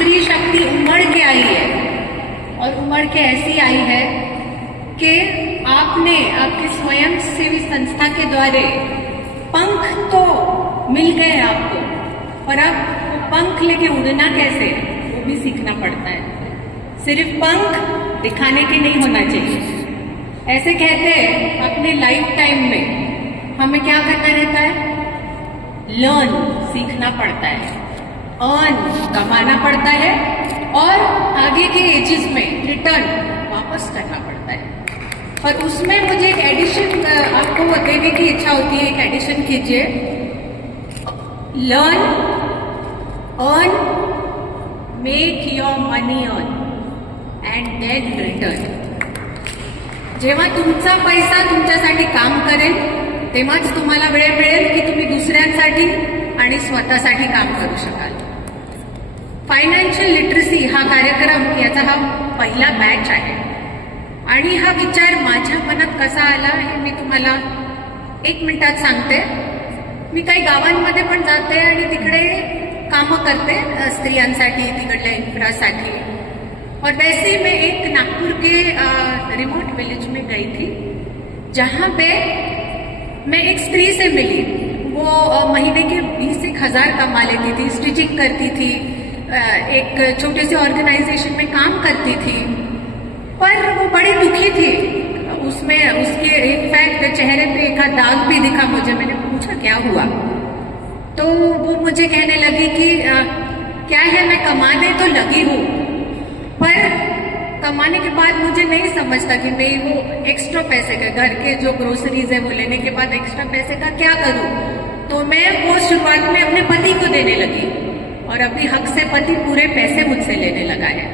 स्त्री शक्ति उमड़ के आई है और उमड़ के ऐसी आई है कि आपने आपके स्वयं सेवी संस्था के द्वारा पंख तो मिल गए आपको, और अब वो पंख लेके उड़ना कैसे वो भी सीखना पड़ता है। सिर्फ पंख दिखाने के नहीं होना चाहिए। ऐसे कहते हैं अपने लाइफ टाइम में हमें क्या करना रहता है, लर्न सीखना पड़ता है, अर्न कमाना पड़ता है, और आगे के एजेस में रिटर्न वापस करना पड़ता है। और उसमें मुझे एक एडिशन आपको देने की इच्छा होती है, एक एडिशन कीजिए, learn, earn, make your money earn and then return. जेव्हा तुमचा पैसा तुमच्यासाठी काम करेल तेव्हाच तुम्हाला वेळ मिळेल की तुम्ही दुसऱ्यांसाठी आणि स्वतःसाठी काम करू शकाल। फायनान्शियल लिटरसी हा कार्यक्रम याचा हा पहिला बॅच आहे आणि हा विचार माझ्या मनात कसा आला हे मी तुम्हाला 1 मिनिटात सांगते। मी काही गावांमध्ये पण जाते आणि तिकडे कामं करते स्त्रियांसाठी, तिकडल्या इन्फ्रासाठी। और वैसे मैं एक नागपुर के रिमोट विलेज में गई थी जहां पे मैं एक स्त्री से मिली। वो महीने के 20,000 कमा लेती थी, स्टिचिंग करती थी, एक छोटे से ऑर्गेनाइजेशन में काम करती थी, पर वो बड़ी दुखी थी। उसमें उसके इनफैक्ट चेहरे पे एक दाग भी दिखा मुझे। मैंने पूछा क्या हुआ, तो वो मुझे कहने लगी कि क्या है, मैं कमाने तो लगी हूँ पर कमाने के बाद मुझे नहीं समझता कि मैं वो एक्स्ट्रा पैसे का, घर के जो ग्रोसरीज है वो लेने के बाद एक्स्ट्रा पैसे का क्या करूं। तो मैं वो शुरुआत में अपने पति को देने लगी और अभी हक से पति पूरे पैसे मुझसे लेने लगा है,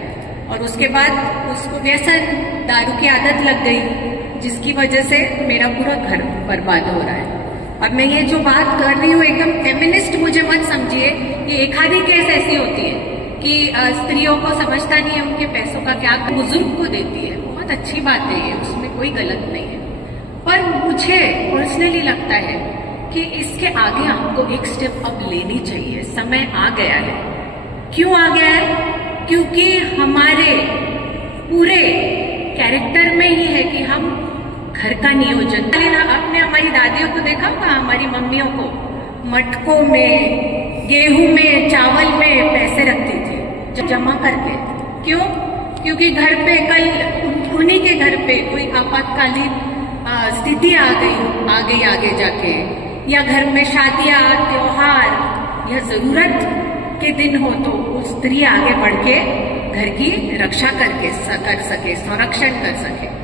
और उसके बाद उसको व्यसन, दारू की आदत लग गई जिसकी वजह से मेरा पूरा घर बर्बाद हो रहा है। अब मैं ये जो बात कर रही हूँ एकदम फेमिनिस्ट मुझे मत समझिए, ये एखादी केस ऐसी होती है कि स्त्रियों को समझता नहीं है उनके पैसों का क्या, बुजुर्ग को देती है, बहुत अच्छी बात है ये, उसमें कोई गलत नहीं है। पर मुझे पर्सनली लगता है कि इसके आगे आपको एक स्टेप अब लेनी चाहिए, समय आ गया है। क्यों आ गया है? क्योंकि हमारे पूरे कैरेक्टर में ही है कि हम घर का नियोजन। आपने हमारी दादियों को देखा होगा, हमारी मम्मियों को मटकों में, गेहूं में, चावल में पैसे रखती थी जमा करके। क्यों? क्योंकि घर पे कल उन्हीं के घर पे कोई आपातकालीन स्थिति आ गई आगे जाके, या घर में शादियां, त्योहार या जरूरत के दिन हो तो वो स्त्री आगे बढ़ के घर की रक्षा कर सके, संरक्षण कर सके।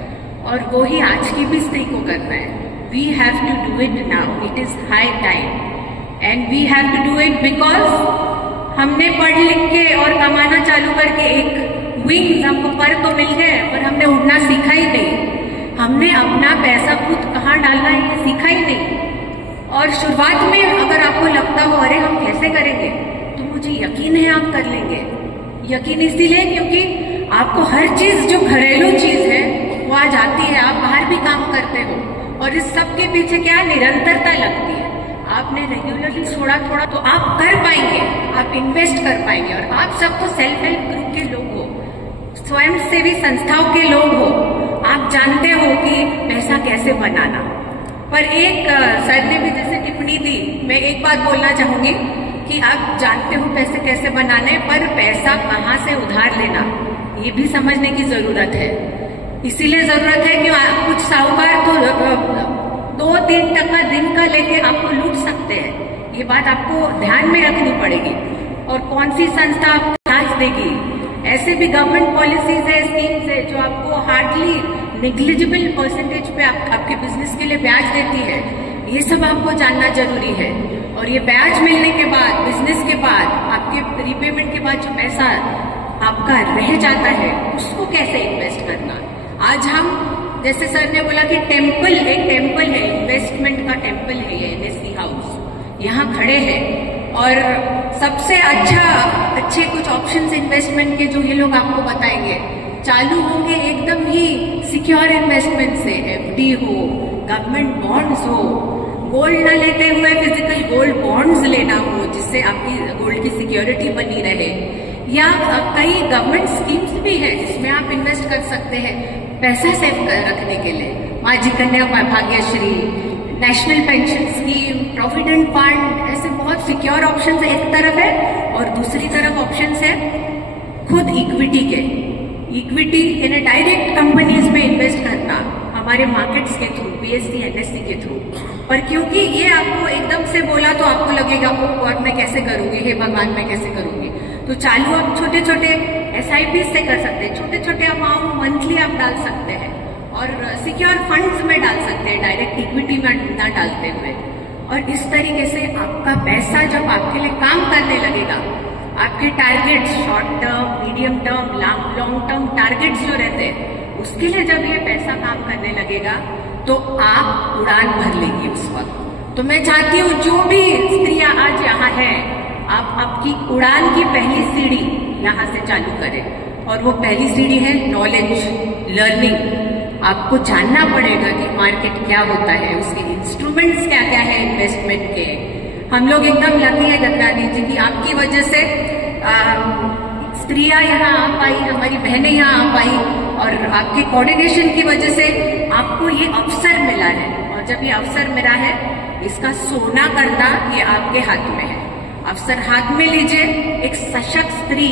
और वो ही आज की भी स्त्री को करना है। We have to do it now, it is high time and we have to do it because हमने पढ़ लिख के और कमाना चालू करके एक विंग्स, हमको पर तो मिल गए पर हमने उड़ना सीखा ही नहीं। हमने अपना पैसा खुद कहाँ डालना है ये सीखा ही नहीं। और शुरुआत में अगर आपको लगता हो अरे हम कैसे करेंगे, तो मुझे यकीन है आप कर लेंगे। यकीन इसीलिए क्योंकि आपको हर चीज जो घरेलू चीज है वो आज आती है, आप बाहर भी काम करते हो, और इस सब के पीछे क्या निरंतरता लगती है। आपने रेगुलरली थोड़ा तो आप कर पाएंगे, आप इन्वेस्ट कर पाएंगे। और आप सब तो सेल्फ हेल्प ग्रुप के लोग हो, स्वयं सेवी संस्थाओं के लोग हो, आप जानते हो कि पैसा कैसे बनाना। पर एक सर ने भी जैसे टिप्पणी दी, मैं एक बात बोलना चाहूंगी कि आप जानते हो पैसे कैसे बनाने, पर पैसा कहाँ से उधार लेना ये भी समझने की जरूरत है। इसीलिए जरूरत है कि कुछ साहूकार तो 2-3 टका दिन का लेके आपको लूट सकते हैं। ये बात आपको ध्यान में रखनी पड़ेगी। और कौन सी संस्था आपको ब्याज देगी? ऐसे भी गवर्नमेंट पॉलिसीज है, स्कीम्स है जो आपको हार्डली नेग्लिजिबल परसेंटेज पे आपके बिजनेस के लिए ब्याज देती है। ये सब आपको जानना जरूरी है। और ये ब्याज मिलने के बाद, बिजनेस के बाद, आपके रिपेमेंट के बाद जो पैसा आपका रह जाता है उसको कैसे इन्वेस्ट करना। आज हम, जैसे सर ने बोला कि एक टेम्पल है, इन्वेस्टमेंट का टेम्पल है ये एनएससी हाउस, यहाँ खड़े हैं। और सबसे अच्छे कुछ ऑप्शंस इन्वेस्टमेंट के जो ये लोग आपको बताएंगे चालू होंगे एकदम ही सिक्योर इन्वेस्टमेंट से। एफडी हो, गवर्नमेंट बॉन्ड्स हो, गोल्ड न लेते हुए फिजिकल गोल्ड बॉन्ड्स लेना हो जिससे आपकी गोल्ड की सिक्योरिटी बनी रहे। या कई गवर्नमेंट स्कीम्स भी है जिसमें आप इन्वेस्ट कर सकते हैं पैसा सेव रखने के लिए। माझी कन्या Bhagyashree, national pension scheme, provident fund, ऐसे बहुत सिक्योर ऑप्शंस एक तरफ है और दूसरी तरफ ऑप्शंस है खुद इक्विटी के। इक्विटी यानी डायरेक्ट कंपनीज में इन्वेस्ट करना हमारे मार्केट्स के थ्रू, बीएससी एनएससी के थ्रू। पर क्योंकि ये आपको एकदम से बोला तो आपको लगेगा ओ गॉड मैं कैसे करूंगी, हे भगवान मैं कैसे करूंगी। तो चालू आप छोटे छोटे एसआईपी से कर सकते हैं, छोटे छोटे अमाउंट मंथली आप डाल सकते हैं और सिक्योर फंड्स में डाल सकते हैं, डायरेक्ट इक्विटी में ना डालते हुए। और इस तरीके से आपका पैसा जब आपके लिए काम करने लगेगा, आपके targets short term, medium term, long term targets जो रहते हैं उसके लिए जब ये पैसा काम करने लगेगा तो आप उड़ान भर लेंगे उस वक्त। तो मैं चाहती हूँ जो भी स्त्रियां आज यहाँ हैं, आप आपकी उड़ान की पहली सीढ़ी यहाँ से चालू करें। और वो पहली सीढ़ी है नॉलेज, लर्निंग। आपको जानना पड़ेगा कि मार्केट क्या होता है, उसके इंस्ट्रूमेंट्स क्या क्या है इन्वेस्टमेंट के। हम लोग एकदम लकी है गद्रानी जी की आपकी वजह से स्त्रियां यहाँ आ पाई, हमारी बहनें यहाँ आ पाई और आपके कोऑर्डिनेशन की वजह से आपको ये अवसर मिला है। और जब ये अवसर मिला है इसका सोना करना ये आपके हाथ में है। अवसर हाथ में लीजिए, एक सशक्त स्त्री,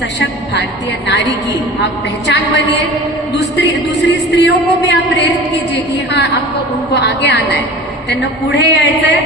सशक्त भारतीय नारी की आप पहचान बनिए। दूसरी स्त्रियों को भी आप प्रेरित कीजिए कि हाँ आपको उनको आगे आना है, त्यांना पुढे यायचंय।